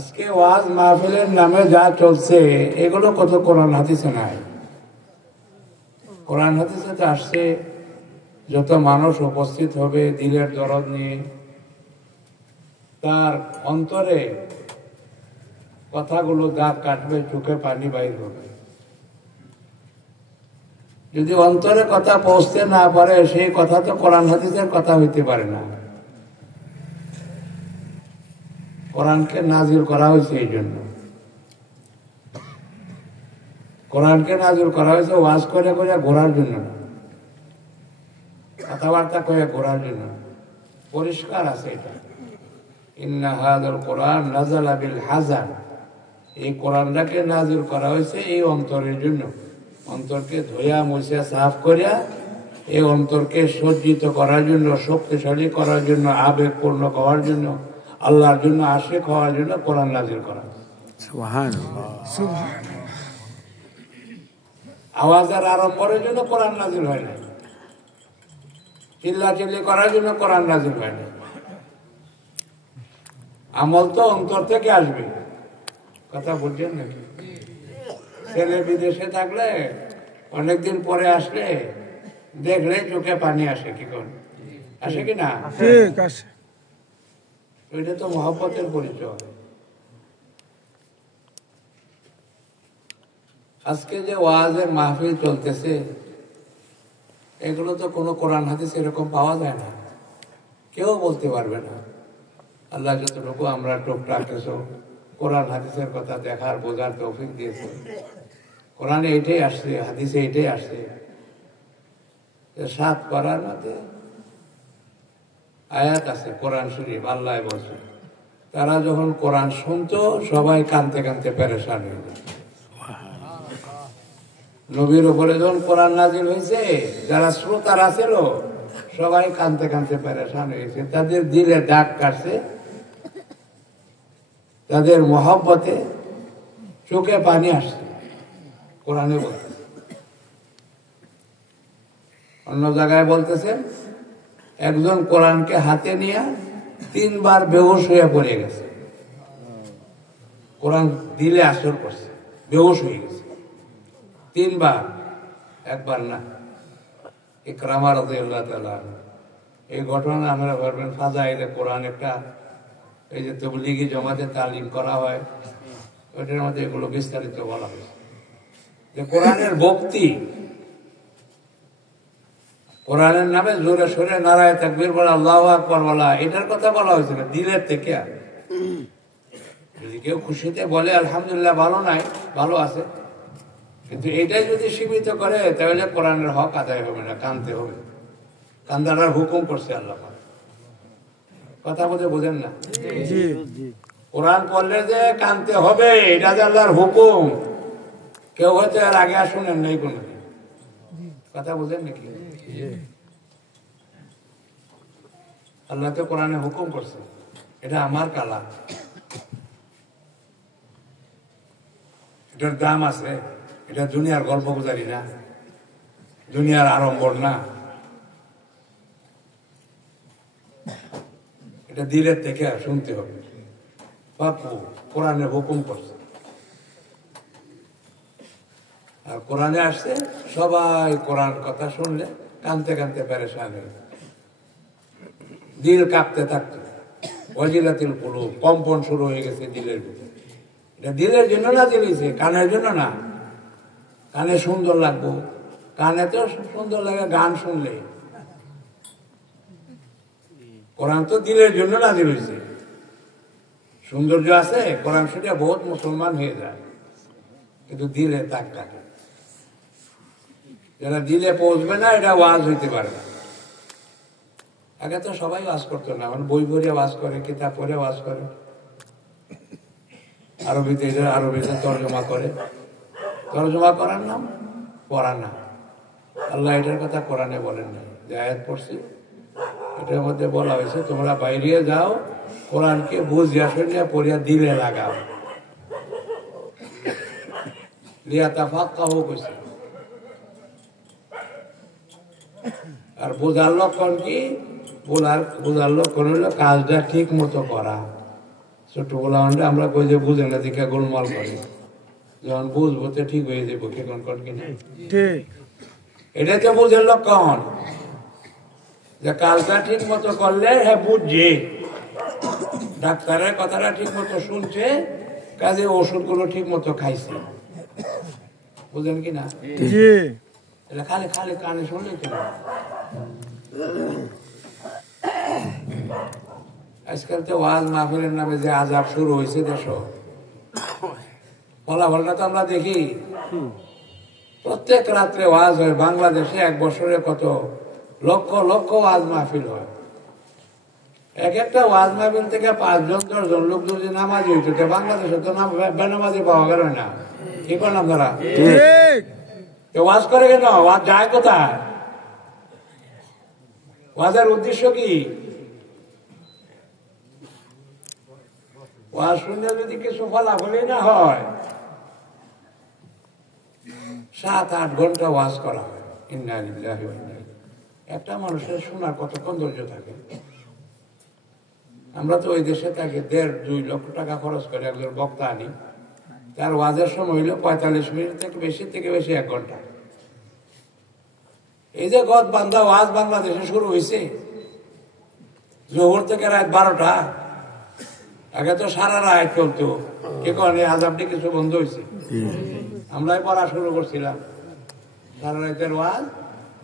আজকে ওয়াজ মাহফিলের নামে যা চলছে এগুলো কত কোরআন হাদিসে নাই। কোরআন হাদিসে তো আসছে যত মানুষ উপস্থিত হবে দিলের দরদ নিয়ে, তার অন্তরে কথাগুলো দাঁত কাটবে, চোখে পানি বাইর হবে। যদি অন্তরে কথা পৌঁছতে না পারে সেই কথা তো কোরআন হাদিসের কথা হইতে পারে না। কোরআনকে নাজিল করা হয়েছে এই জন্য, কোরআনকে নাজিল করা হয়েছে ওয়াজ করে করে ঘোরার জন্য না, কথাবার্তা করে ঘোরার জন্য। পরিষ্কার আছে এটা, ইন্না হাযাল কোরআন নাযালা বিল হাযান, এই কোরআনটাকে নাজিল করা হয়েছে এই অন্তরের জন্য, অন্তরকে ধোয়া মুছিয়া সাফ করিয়া এই অন্তরকে সজ্জিত করার জন্য, শক্তিশালী করার জন্য, আবেগপূর্ণ হওয়ার জন্য, আল্লাহর জন্য আশিক হওয়ার জন্য কোরআন নাজিল করা। আওয়াজের আড়ম্বরের জন্য কোরআন নাজিল হয় না, চিল্লাচিল্লি করার জন্য কোরআন নাজিল হয় না। আমল তো অন্তর থেকে আসবে। কথা বলছেন নাকি? ছেলে বিদেশে থাকলে অনেকদিন পরে আসলে দেখলে চোখে পানি আসে, কি করে আসে কি না? ওইটা তো মহব্বতের পরিচয়। আজকে যে ওয়াজের মাহফিল চলতেছে এগুলো তো কোনো কোরআন হাদিস এরকম পাওয়া যায় না, কেউ বলতে পারবে না। আল্লাহ যতটুকু আমরা টুকটাক কিছু কোরআন হাদিসের কথা দেখার বোঝার তৌফিক দিয়েছে, কোরআনে এটাই আসছে, হাদিসে এটাই আসছে। 7 পারার মধ্যে আয়াত আছে কোরআন শরীফ, আল্লাহ বলছে তারা যখন কোরআন শুনতো সবাই কাঁদতে কাঁদতে পেরেশান হয়ে যেত। নবীর উপরে যখন কোরআন নাজিল হয়েছে যারা শ্রোতারা ছিল সবাই কাঁদতে কাঁদতে পেরেশান হয়েছে, তাদের দিলে দাগ কাটছে, তাদের মহব্বতে চোখে পানি আসছে। কোরআনে বলছে, অন্য জায়গায় বলতেছেন একজন কোরআনকে হাতে নিয়ে 3 বার বেহুশ হয়ে পড়ে গেছে। কোরআন দিলে আসর করছে, বেহুশ হয়ে গেছে 3 বার, একবার না। ইকরামা রাদিয়াল্লাহু তাআলা এই ঘটনা আমরা ভাববেন ফাজাইলে কোরআন একটা, এই যে তাবলীগী জামাতে তালিম করা হয় ওইটার মধ্যে এগুলো বিস্তারিত বলা হয়েছে যে কোরআনের ভক্তি, কোরআনের নামে জোরে সোরে নারায়ে তাকবীর বলা, আল্লাহু আকবার বলা, এটার কথা বলা হয়েছে না, দিলের থেকে। যদি কেউ খুশিতে বলে আলহামদুলিল্লাহ ভালো নাই, ভালো আছে, কিন্তু এটাই যদি সীমিত করে তাহলে কোরআনের হক আদায় হবে না, কানতে হবে। কান্দাটার হুকুম করছে আল্লাহ। কথা বলতে বোঝেন না? কোরআন পড়লে যে কানতে হবে এটা যে আল্লাহর হুকুম, কেউ হয়তো এর আগে আর শুনেন নাই কোনো। কথা বোঝেন নাকি? আল্লাহ তো কোরআনে হুকুম করছে, এটা আমার কালাম, এটার দাম আছে, এটা দুনিয়ার গল্প গুজারি না, দুনিয়ার আড়ম্বর না, এটা দিলের থেকে শুনতে হবে। বাপু কোরআনে হুকুম করছে, আর কোরআনে আসছে সবাই কোরআন কথা শুনলে কানতে কানতে পেরেশান হয়ে, দিল কাঁপতে থাকতো, ওয়াজিলাতিল কুলুব, কম্পন শুরু হয়ে গেছে দিলের ভিতরে। এটা দিলের জন্য না দিয়েছে, কানের জন্য না। কানে সুন্দর লাগবো, কানে তো সুন্দর লাগে গান শুনলে। কোরআন তো দিলের জন্য না দিয়েছে। সৌন্দর্য আছে কোরআন শুনে বহুত মুসলমান হয়ে যায়, কিন্তু দিলে দাগ কাটে। যারা দিলে পৌঁছবে না এটা ওয়াজ হইতে পারে না। আগে তো সবাই ওয়াজ করতো না, এখন বই পড়ে ওয়াজ করে, কিতাব পড়ে ওয়াজ করে, আরবিতে তর্জমা করে। তর্জমা করার নাম পড়া না। আল্লাহ এটার কথা কোরআনে বলেন না, যে আয়াত পড়ছি এটার মধ্যে বলা হয়েছে তোমরা বাইরে যাও, কোরআনকে বুঝিয়া শুনিয়া পড়িয়া দিলে লাগাও, লিয়াতাফাক্কাহু কইছে। আর বোঝার লক্ষণ কি? বোঝার লক্ষণ হলো কাজটা ঠিক মতো করা, ছোট বলা মানে আমরা কই যে বুঝে না দেখে গোলমাল করি, যখন বুঝবো তো ঠিক হয়ে যাবো। কে কোন কোন কিনা এটা তো বুঝের লক্ষণ যে কাজটা ঠিক মতো করলে হ্যাঁ বুঝছে, ডাক্তারের কথাটা ঠিক মতো শুনছে, কাজে ওষুধগুলো ঠিক মতো খাইছে। বুঝলেন কিনা? এটা খালি খালি কানে শুনলে কেন? আজকাল তো ওয়াজ মাহফিলের নামে যে আজাব শুরু হয়েছে দেশ, ফলাফলটা তো আমরা দেখি। প্রত্যেক রাত্রে ওয়াজ হয় বাংলাদেশে, এক বছরে কত লক্ষ লক্ষ ওয়াজ মাহফিল হয়। এক একটা ওয়াজ মাহফিল থেকে 5 জন 10 জন লোক যদি নামাজি হইতো, বাংলাদেশে তো বেনামাজি পাওয়া গেল না। কি করলাম তারা? ওয়াজ করে কেন? ওয়াজ যায় কোথায়? ওয়াজের উদ্দেশ্য কি? ওয়াজ শুনলে যদি কিছু ফলাফলই না হয়, 7-8 ঘন্টা ওয়াজ করা হয়। ইন্না লিল্লাহি ওয়া ইন্না ইলাইহি। একটা মানুষের শোনার কতক্ষণ ধৈর্য থাকে? আমরা তো ওই দেশে থাকি, 1.5-2 লক্ষ টাকা খরচ করে একজন বক্তা আনি, তার ওয়াজের সময় হইল 45 মিনিট থেকে বেশি 1 ঘন্টা। এই যে গদ বান্ধা ওয়াজ বাংলাদেশে শুরু হয়েছে জোহর থেকে রাত 12টা, আগে তো সারা রাত চলতো। কি কারণে আজাবটি কিছু বন্ধ হয়েছে? আমরাই পড়া শুরু করছিলাম, সারা রাতের ওয়াজ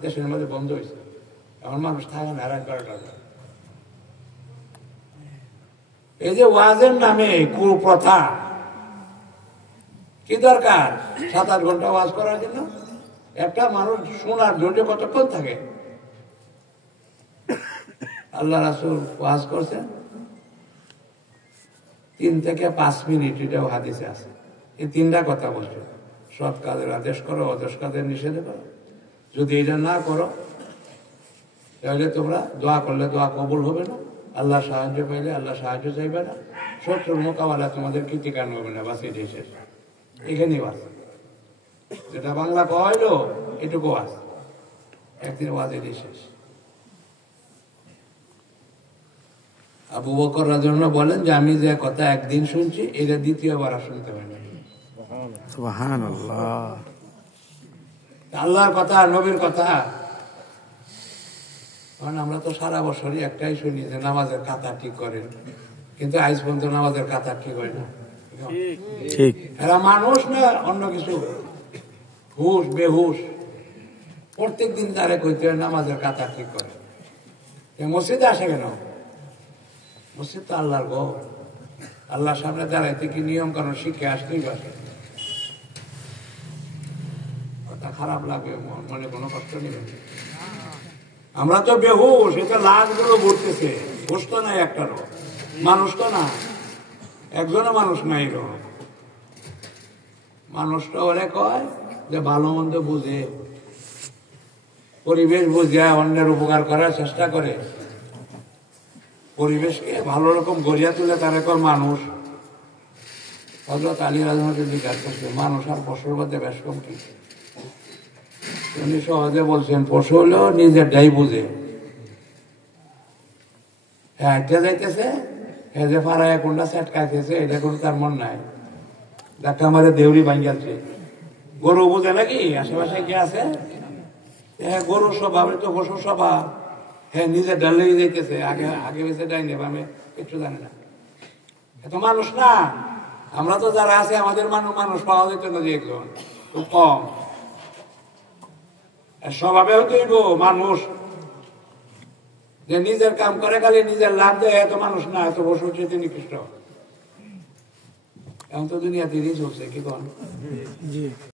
দেশের মধ্যে বন্ধ হয়েছে। এখন মানুষ থাকে না রাত 12টা। এই যে ওয়াজের নামে কুপ্রথা, কি দরকার 7-8 ঘন্টা ওয়াজ করার জন্য? একটা মানুষ শোনার ধৈর্য কতক্ষণ থাকে? আল্লাহ রাসূল ওয়াজ করছেন 3 থেকে 5 মিনিট, এটাও হাদিসে আছে। এই 3টা কথা বলছে, সৎ কাজের আদেশ করো, অদস কাজের নিষেধ করো। যদি এটা না করো তাহলে তোমরা দোয়া করলে দোয়া কবুল হবে না, আল্লাহ সাহায্য পাইলে আল্লাহ সাহায্য চাইবে না, শত্রুর মোকাবেলা তোমাদের কৃতিকান হবে না। বাস এটাই শেষ, এখানেই বাস। যেটা বাংলা কইলো এটুকু ওয়াজ, একদিন ওয়াজ এটাই শেষ। আবু বকর রাদিয়াল্লাহু আনহু বলেন যে আমি যে কথা একদিন শুনছি, এটা দ্বিতীয়বার আর শুনতে পাই না। সুবহানাল্লাহ। আল্লাহর কথা, নবীর কথা। কারণ আমরা তো সারা বছরই একটাই শুনি যে নামাজের কাতা ঠিক করেন, কিন্তু আজ পর্যন্ত নামাজের কাতা ঠিক হয় না। ঠিক, এরা মানুষ না অন্য কিছু, হুশ বেহুশ। প্রত্যেক দিন তারে কইতে হয় নামাজের কাতা ঠিক করে। মসজিদে আসে কেন? মসজিদ তো আল্লাহর ঘর, আল্লাহর সামনে দাঁড়াইতে কি নিয়ম কানুন শিখে আসতেই পারে। কথা খারাপ লাগে, মনে কোনো কষ্ট নেই। আমরা তো বেহুশ, এটা লাশগুলো ঘুরতেছে, হুশ তো নাই একটারও, মানুষ তো না, একজনও মানুষ নাই। মানুষটা ওরে কয় যে ভালো মন্দ বুঝে, পরিবেশ বুঝে অন্যের উপকার করার চেষ্টা করে, পরিবেশকে ভালো রকম গড়িয়া তুলে তার এখন মানুষ। হযরত আলী রাদিয়াল্লাহু আনহু জিজ্ঞাসা করছে, মানুষ আর পশুর মধ্যে বেশ কম কি? উনি সহজে বলছেন, পশু হলেও নিজেরটাই বুঝে। হ্যাঁ হাঁটতে যাইতেছে, হ্যাঁ যে ফারায় কোনটা সেট খাইতেছে এটা কোনো তার মন নাই, দেখা আমাদের দেউরি ভাঙ্গাচ্ছে। গরু বুঝে নাকি আশেপাশে কে আছে? হ্যাঁ গরুর স্বভাব, তো পশুর স্বভাব। হ্যাঁ নিজে ডালে যাইতেছে, আগে আগে বেঁচে ডাইনে আমি একটু জানি না। এত মানুষ না। আমরা তো যারা আছে আমাদের মানুষ পাওয়া যেত না, যে একজন খুব কম। স্বভাবে হইতেইব মানুষ, যে নিজের কাম করে খালি নিজের লাভ দেয়, এত মানুষ না, এত পশুর চেয়ে নিকৃষ্ট। এখন তো দুনিয়াতে চলছে, কি কন?